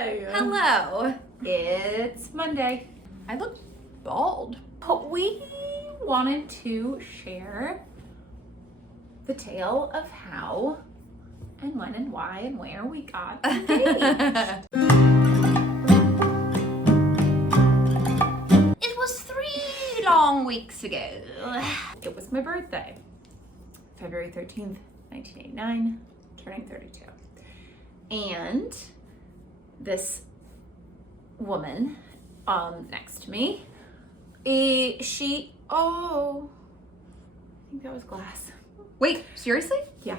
Hi! Hello. It's Monday. I look bald. But we wanted to share the tale of how and when and why and where we got engaged. It was 3 long weeks ago. It was my birthday, February 13th, 1989, turning 32. And this woman next to me, I think that was glass. Wait, seriously? Yeah.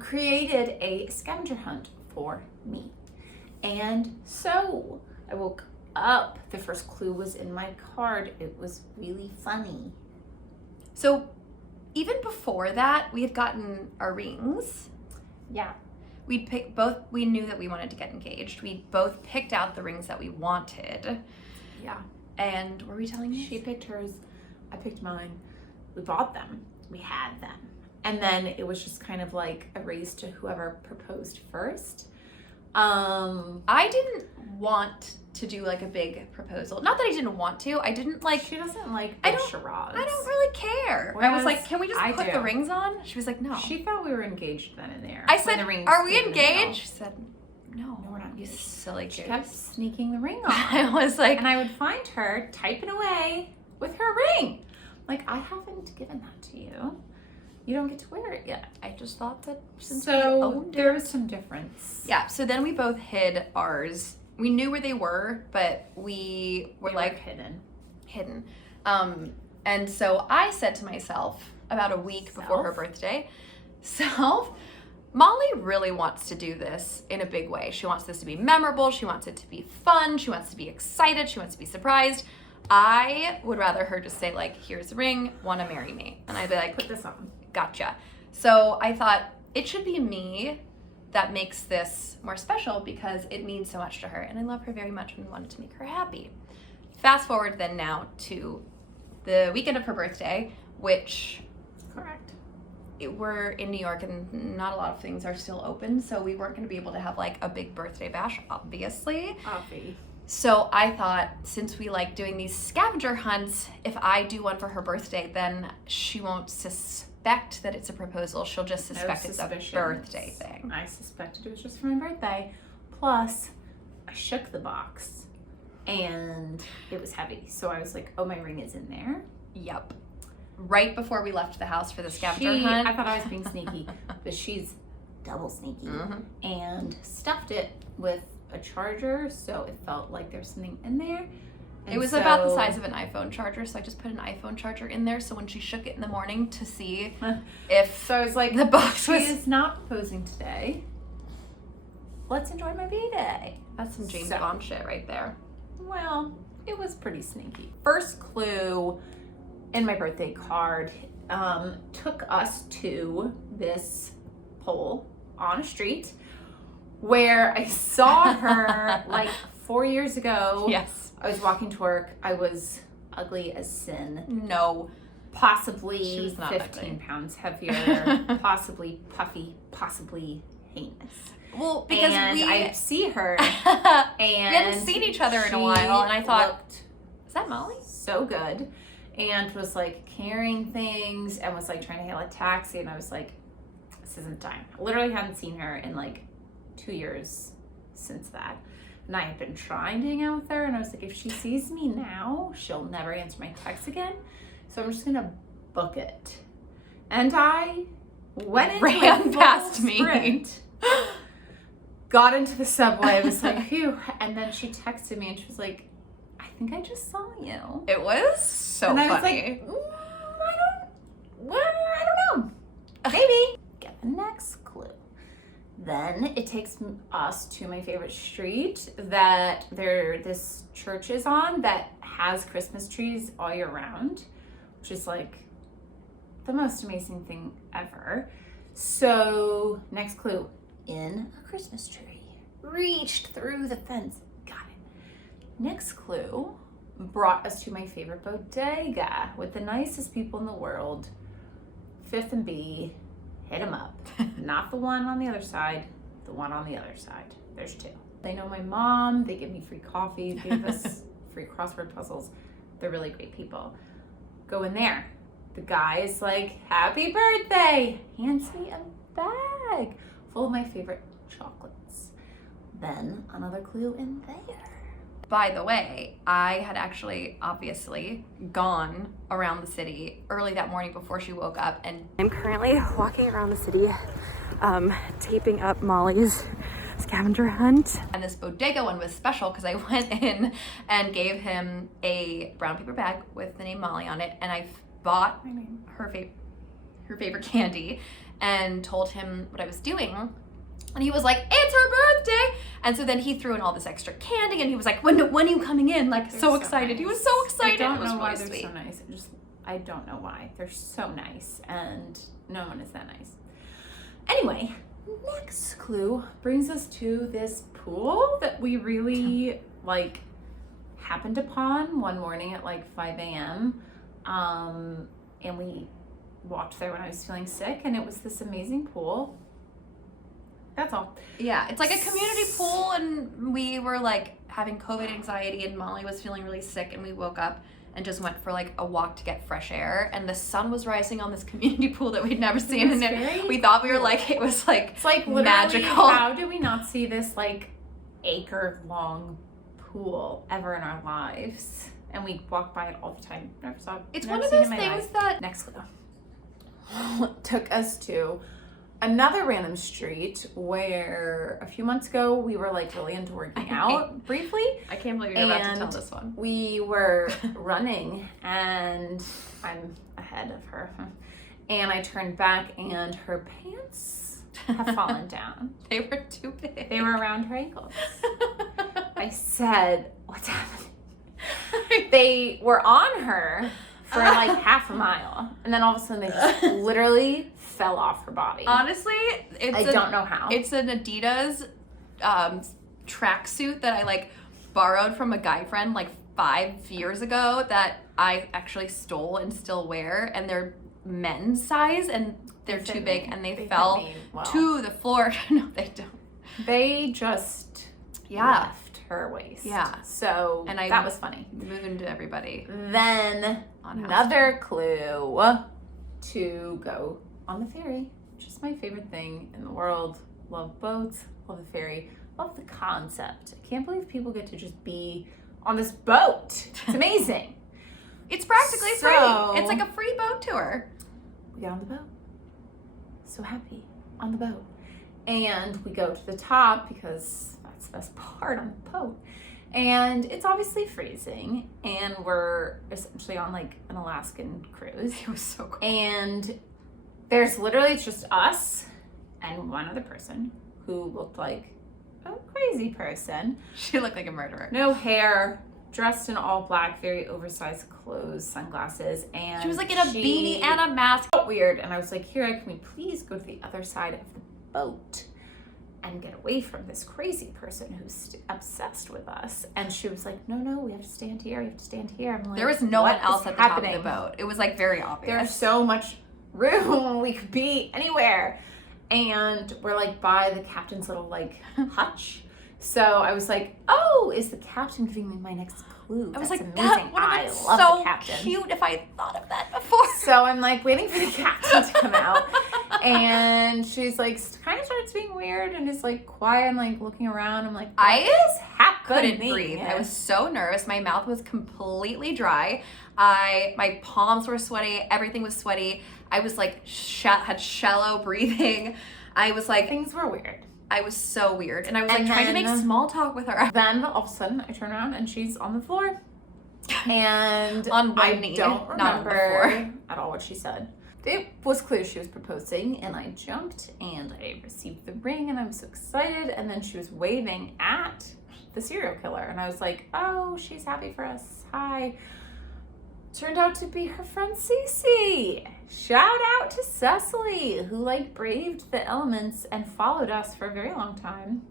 Created a scavenger hunt for me. And so I woke up, the first clue was in my card. It was really funny. So even before that, we had gotten our rings. Yeah. We knew that we wanted to get engaged. We both picked out the rings that we wanted. Yeah. And were we telling you? She picked hers, I picked mine. We bought them. We had them. And then it was just kind of like a race to whoever proposed first. I didn't want to do like a big proposal. Not that I didn't want to. I didn't like. She doesn't like I big don't- charades. I don't really care. I Whereas was like, can we just I put do. the rings on? She was like, no. She thought we were engaged then and there. I when said, the rings are we came in the mail. engaged? She said, no. No, we're not You engaged. silly She goose. kept sneaking the ring on. I was like, And I would find her typing away with her ring. Like, I haven't given that to you. You don't get to wear it yet. I just thought that since we So owned there it. was some difference. Yeah, so then we both hid ours. We knew where they were, but we were They like hidden. hidden. And so I said to myself about a week before her birthday, Molly really wants to do this in a big way. She wants this to be memorable. She wants it to be fun. She wants to be excited. She wants to be surprised. I would rather her just say like, here's the ring, want to marry me. And I'd be like, Put this on. gotcha. So I thought it should be me that makes this more special because it means so much to her. And I love her very much and wanted to make her happy. Fast forward then now to the weekend of her birthday, which Correct. we're in New York and not a lot of things are still open. So we weren't going to be able to have like a big birthday bash, obviously. Offie. So I thought, since we like doing these scavenger hunts, if I do one for her birthday, then she won't suspect that it's a proposal. She'll just suspect it's a birthday thing. I suspected it was just for my birthday. Plus, I shook the box and it was heavy. So I was like, oh, my ring is in there. Yep. Right before we left the house for the scavenger hunt. I thought I was being sneaky, but she's double sneaky. Mhm. And stuffed it with a charger, so it felt like there's something in there. And It was about the size of an iPhone charger, so I just put an iPhone charger in there so when she shook it in the morning to see if So I was like, the box she was... is not proposing today. Let's enjoy my bday. That's some James So- Bond shit right there. Well, it was pretty sneaky. First clue in my birthday card took us to this pole on a street where I saw her like 4 years ago. Yes. I was walking to work. I was ugly as sin. No. She Possibly was not 15 ugly. pounds heavier. Possibly puffy. Possibly heinous. Well, because and we... I see her we and hadn't seen each other in a she while, and I thought, looked is that Molly? so good and was like carrying things and was like trying to hail a taxi, and I was like, this isn't time. I literally hadn't seen her in like 2 years since that, and I had been trying to hang out with her, and I was like, if she sees me now, she'll never answer my texts again, so I'm just gonna book it. And I went into Ran a full past me. sprint, got into the subway. I was like, phew. And then she texted me and she was like, I think I just saw you. It was so And I was funny. like, I don't know. Maybe. Get the next clue. Then it takes us to my favorite street that this church is on that has Christmas trees all year round, which is like the most amazing thing ever. So next clue, in a Christmas tree. Reached through the fence. Got it. Next clue brought us to my favorite bodega with the nicest people in the world. 5th and B. Hit them up. Not the one on the other side, the one on the other side. There's 2. They know my mom. They give me free coffee. They give us free crossword puzzles. They're really great people. Go in there. The guy is like, happy birthday. Hands me a bag full of my favorite chocolates. Then another clue in there. By the way, I had actually obviously gone around the city early that morning before she woke up, and I'm currently walking around the city taping up Molly's scavenger hunt. And this bodega one was special because I went in and gave him a brown paper bag with the name Molly on it, and I bought her favorite candy and told him what I was doing. And he was like, it's her birthday. And so then he threw in all this extra candy and he was like, when are you coming in? Like, so excited. Nice. He was so excited. I don't it was know why really they're sweet. so nice. I don't know why. They're so nice and no one is that nice. Anyway, next clue brings us to this pool that we really like happened upon one morning at like 5 a.m. And we walked there when I was feeling sick, and it was this amazing pool. That's all. Yeah, it's like a community pool, and we were like having COVID anxiety, and Molly was feeling really sick, and we woke up and just went for like a walk to get fresh air, and the sun was rising on this community pool that we'd never seen, and we thought we were like, it was like, it's like magical. How do we not see this like acre-long pool ever in our lives? And we walk by it all the time. Never saw it. It's never one of seen it those in my things life. that Next clue took us to another random street where a few months ago we were like really into working out briefly. I can't believe you're about to tell this one. We were running and I'm ahead of her. And I turned back and her pants have fallen down. They were too big. They were around her ankles. I said, what's happening? They were on her for like half a mile, and then all of a sudden they just literally fell off her body. Honestly, I don't know how. It's an Adidas tracksuit that I like borrowed from a guy friend like 5 years ago that I actually stole and still wear, and they're men's size and they're too big, and they fell to the floor. No, they don't. They just left her waist. Yeah. So and that was funny. Moving to everybody. Then another clue to go on the ferry, which is my favorite thing in the world. Love boats, love the ferry, love the concept. I can't believe people get to just be on this boat. It's amazing. It's practically free. It's like a free boat tour. We get on the boat. So happy on the boat. And we go to the top because that's the best part on the boat. And it's obviously freezing, and we're essentially on like an Alaskan cruise. It was so cool. And there's literally, it's just us and one other person who looked like a crazy person. She looked like a murderer. No hair, dressed in all black, very oversized clothes, sunglasses, and she was like in a beanie and a mask. Felt weird, and I was like, Ciara, can we please go to the other side of the boat and get away from this crazy person who's obsessed with us? And she was like, no, we have to stand here. We have to stand here. I'm like, there was no one else at the top of the boat. It was like very obvious. There's so much room. We could be anywhere. And we're like by the captain's little like hutch. So I was like, oh, is the captain giving me my next clue? I was That's like, amazing. that would have been so cute if I had thought of that before. So I'm like waiting for the captain to come out. And she's like kind of starts being weird and is like quiet and like looking around. I'm like, couldn't breathe. I was so nervous. My mouth was completely dry. My palms were sweaty. Everything was sweaty. I was like had shallow breathing. I was like, things were weird. I was so weird. And I was like trying to make small talk with her. Then all of a sudden I turn around and she's on the floor. And on one knee. I don't remember at all what she said. It was clear she was proposing, and I jumped and I received the ring, and I was so excited. And then she was waving at the serial killer, and I was like, oh, she's happy for us. Hi. Turned out to be her friend Cece. Shout out to Cecily, who like braved the elements and followed us for a very long time.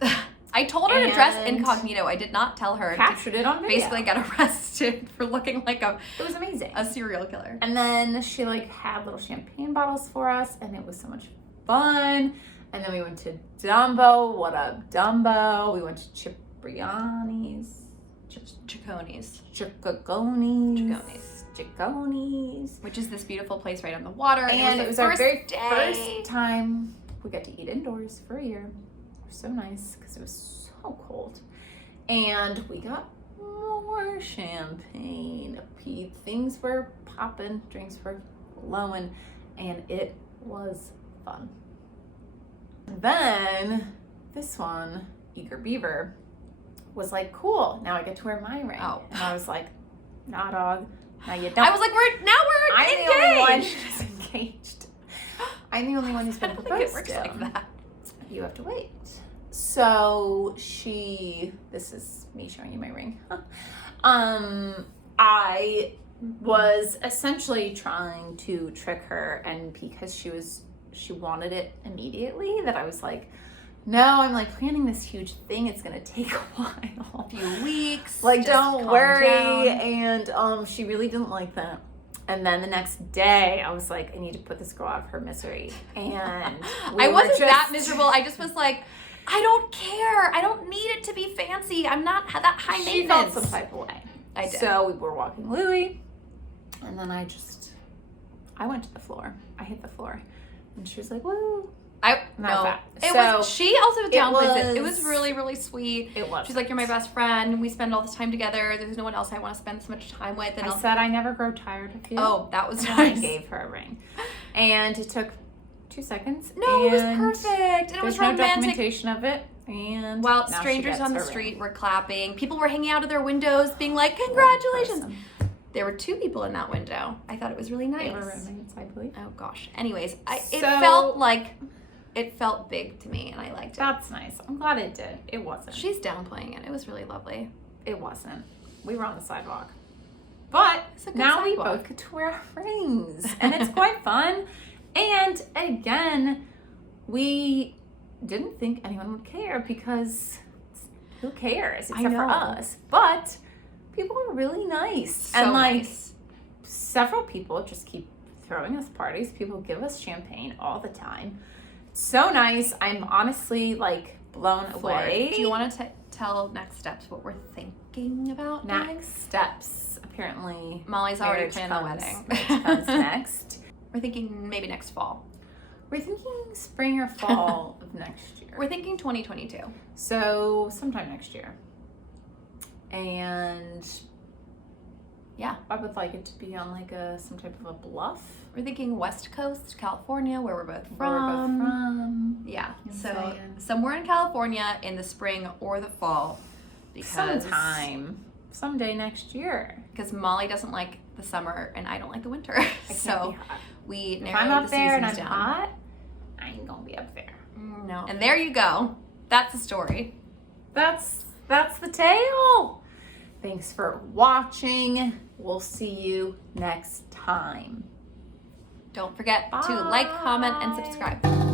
I told her to dress incognito. I did not tell her. Captured it on video. Basically got arrested for looking like it was amazing. A serial killer. And then she like had little champagne bottles for us, and it was so much fun. And then we went to Dumbo. What up, Dumbo? We went to Cipriani's. Chiconi's. Cicconi's. Which is this beautiful place right on the water. And it was our very day. first time we got to eat indoors for a year. It was so nice because it was so cold. And we got more champagne. Things were popping, drinks were flowing, and it was fun. Then this one, Eager Beaver, was like, cool, now I get to wear my ring. Oh. And I was like, nah, dog, now you don't. I was like, we're I'm engaged. the only one who's engaged. I'm the only one who's been I don't proposed think it works to. like that. You have to wait. So this is me showing you my ring. I was essentially trying to trick her, and because she wanted it immediately, that I was like, no, I'm like planning this huge thing. It's gonna take a while. A few weeks. Like, just don't calm worry. down. And she really didn't like that. And then the next day, I was like, I need to put this girl out of her misery. And I wasn't that miserable. I just was like, I don't care. I don't need it to be fancy. I'm not that high maintenance. She felt some type of way. I did. So we were walking Louis, and then I went to the floor. I hit the floor, and she was like, "Woo!" She also downplays it. It was really, really sweet. It was. She's like, you're my best friend. We spend all this time together. There's no one else I want to spend this much time with. And I said I never grow tired of you. Oh, that was and nice. I gave her a ring, and it took 2 seconds. No, it was perfect. And it was no romantic. documentation of it. And While now strangers she on the gets her street ring. were clapping, people were hanging out of their windows, being like, "Congratulations!" One person. There were 2 people in that window. I thought it was really nice. They were roommates, I believe. Oh gosh. Anyways, it felt big to me, and I liked it. That's nice. I'm glad it did. It wasn't. She's downplaying it. It was really lovely. It wasn't. We were on the sidewalk. But It's a good now we sidewalk. both get to wear rings. And it's quite fun. And again, we didn't think anyone would care because who cares except for know. us. But people were really nice. So and nice. several people just keep throwing us parties. People give us champagne all the time. So nice. I'm honestly blown away. Do you want to tell next steps what we're thinking about doing? Next steps, apparently. Molly's already marriage planned the comes- wedding. marriage comes next. We're thinking maybe next fall. We're thinking spring or fall of next year. We're thinking 2022. So sometime next year. And Yeah. I would like it to be on some type of a bluff. We're thinking West Coast, California, where we're both from. Where we're both from. Yeah. So Insane. somewhere in California in the spring or the fall. Because Someday next year. Because Molly doesn't like the summer and I don't like the winter. I can't So be hot. we If narrowed I'm up the there and I'm seasons down. hot, I ain't gonna be up there. No. And there you go. That's the story. That's the tale. Thanks for watching. We'll see you next time. Don't forget to like, comment, and subscribe.